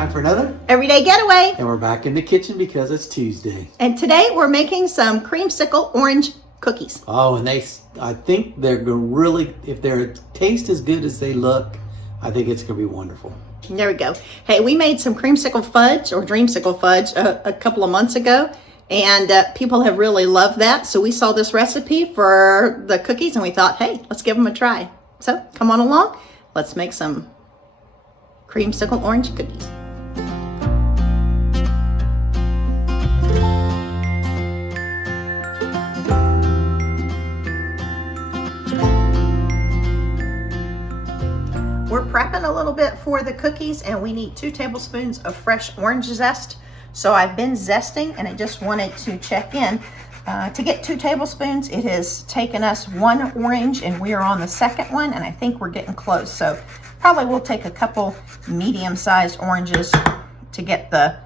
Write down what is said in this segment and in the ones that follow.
time for another Everyday Getaway. And we're back in the kitchen because it's Tuesday. And today we're making some creamsicle orange cookies. Oh, and I think they're really, if they taste as good as they look, I think it's going to be wonderful. There we go. Hey, we made some creamsicle fudge or dreamsicle fudge a couple of months ago, and people have really loved that. So we saw this recipe for the cookies and we thought, hey, let's give them a try. So come on along. Let's make some creamsicle orange cookies. We're prepping a little bit for the cookies, and we need 2 tablespoons of fresh orange zest. So I've been zesting, and I just wanted to check in. To get 2 tablespoons, it has taken us 1 orange, and we are on the 2nd one, and I think we're getting close. So probably we'll take a couple medium-sized oranges to get the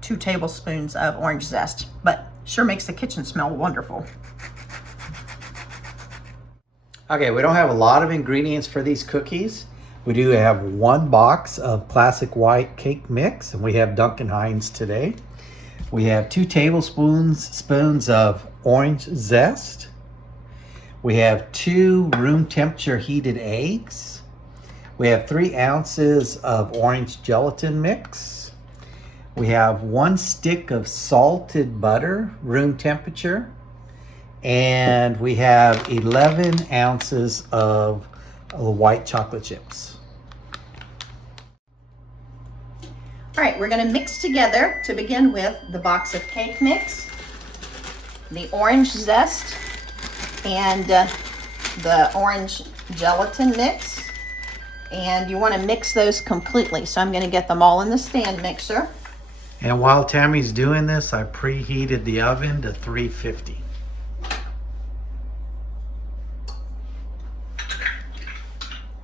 2 tablespoons of orange zest, but sure makes the kitchen smell wonderful. Okay, we don't have a lot of ingredients for these cookies. We do have 1 box of classic white cake mix, and we have Duncan Hines today. We have 2 tablespoons of orange zest. We have 2 room temperature heated eggs. We have 3 ounces of orange gelatin mix. We have 1 stick of salted butter, room temperature. And we have 11 ounces of white chocolate chips. All right, we're going to mix together, to begin with, the box of cake mix, the orange zest, and the orange gelatin mix. And you want to mix those completely. So I'm going to get them all in the stand mixer. And while Tammy's doing this, I preheated the oven to 350.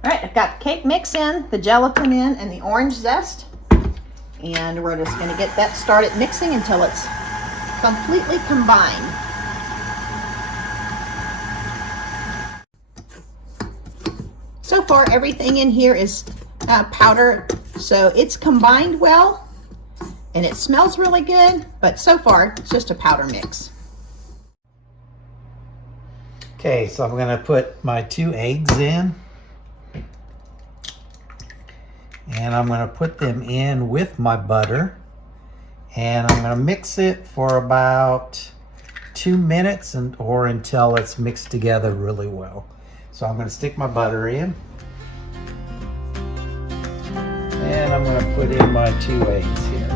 All right, I've got the cake mix in, the gelatin in, and the orange zest. And we're just going to get that started mixing until it's completely combined. So far, everything in here is powder, so it's combined well, and it smells really good, but so far, it's just a powder mix. Okay, so I'm going to put my 2 eggs in. And I'm going to put them in with my butter, and I'm going to mix it for about 2 minutes or until it's mixed together really well. So I'm going to stick my butter in, and I'm going to put in my 2 eggs here.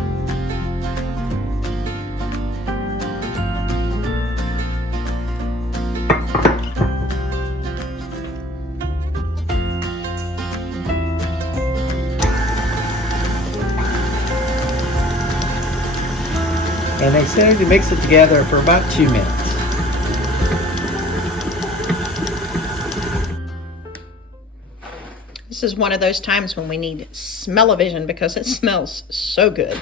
And they say to mix it together for about 2 minutes. This is one of those times when we need smell-o-vision because it smells so good.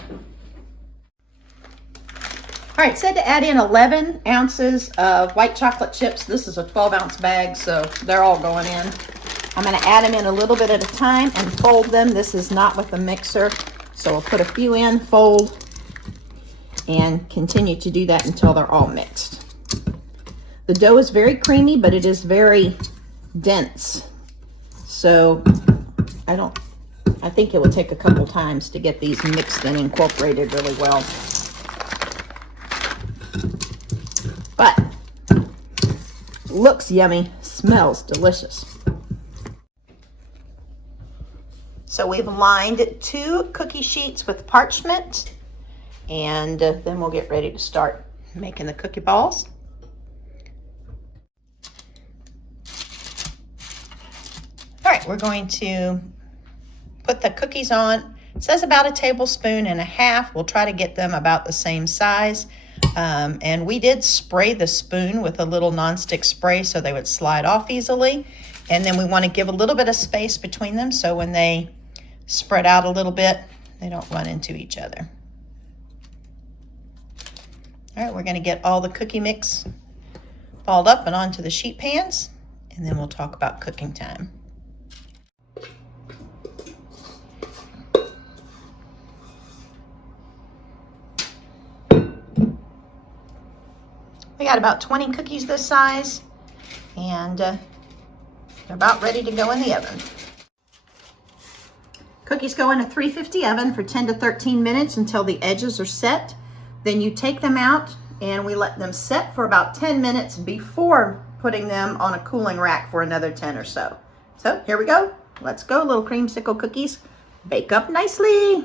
All right, said to add in 11 ounces of white chocolate chips. This is a 12-ounce bag, so they're all going in. I'm going to add them in a little bit at a time and fold them. This is not with the mixer, so we'll put a few in, fold, and continue to do that until they're all mixed. The dough is very creamy, but it is very dense. So I think it will take a couple times to get these mixed and incorporated really well. But looks yummy, smells delicious. So we've lined 2 cookie sheets with parchment. And then we'll get ready to start making the cookie balls. All right, we're going to put the cookies on. It says about 1.5 tablespoons. We'll try to get them about the same size. And we did spray the spoon with a little nonstick spray so they would slide off easily. And then we want to give a little bit of space between them so when they spread out a little bit, they don't run into each other. All right, we're going to get all the cookie mix balled up and onto the sheet pans, and then we'll talk about cooking time. We got about 20 cookies this size, and they're about ready to go in the oven. Cookies go in a 350 oven for 10 to 13 minutes until the edges are set. Then you take them out and we let them set for about 10 minutes before putting them on a cooling rack for another 10 or so. So here we go. Let's go, little creamsicle cookies. Bake up nicely.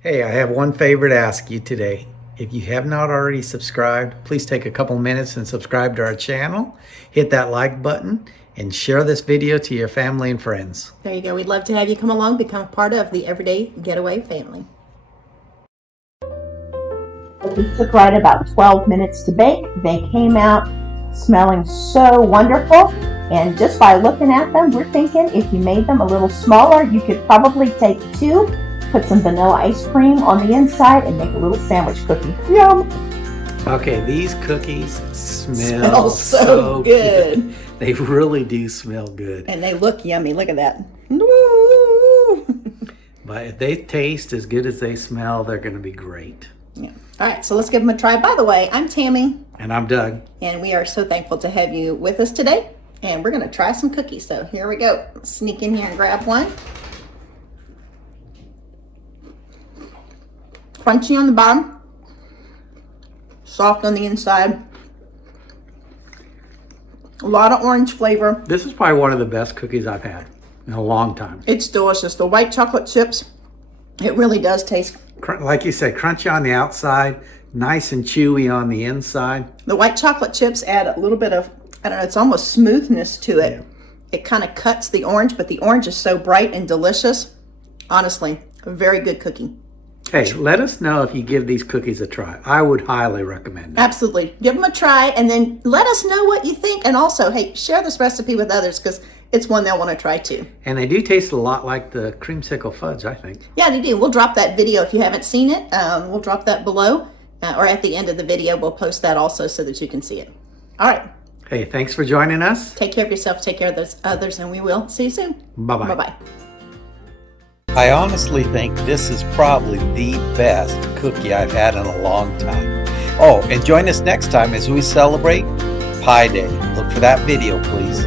Hey, I have one favor to ask you today. If you have not already subscribed, please take a couple minutes and subscribe to our channel. Hit that like button and share this video to your family and friends. There you go. We'd love to have you come along, become a part of the Everyday Getaway family. It took right about 12 minutes to bake. They came out smelling so wonderful. And just by looking at them, we're thinking if you made them a little smaller, you could probably take 2, put some vanilla ice cream on the inside, and make a little sandwich cookie. Yum! Okay, these cookies smell so good. They really do smell good. And they look yummy. Look at that. Woo! But if they taste as good as they smell, they're going to be great. Yeah. All right, so let's give them a try. By the way, I'm Tammy. And I'm Doug. And we are so thankful to have you with us today. And we're going to try some cookies. So here we go. Sneak in here and grab one. Crunchy on the bottom, soft on the inside. A lot of orange flavor. This is probably one of the best cookies I've had in a long time. It's delicious. The white chocolate chips, it really does taste. Like you said, crunchy on the outside, nice and chewy on the inside. The white chocolate chips add a little bit of, I don't know, it's almost smoothness to it. Yeah. It kind of cuts the orange, but the orange is so bright and delicious. Honestly, a very good cookie. Hey, let us know if you give these cookies a try. I would highly recommend it. Absolutely. Give them a try and then let us know what you think. And also, hey, share this recipe with others because it's one they'll want to try too. And they do taste a lot like the creamsicle fudge, I think. Yeah, they do. We'll drop that video if you haven't seen it. We'll drop that below or at the end of the video. We'll post that also so that you can see it. All right. Hey, thanks for joining us. Take care of yourself. Take care of those others, and we will see you soon. Bye-bye. Bye-bye. I honestly think this is probably the best cookie I've had in a long time. Oh, and join us next time as we celebrate Pie Day. Look for that video, please.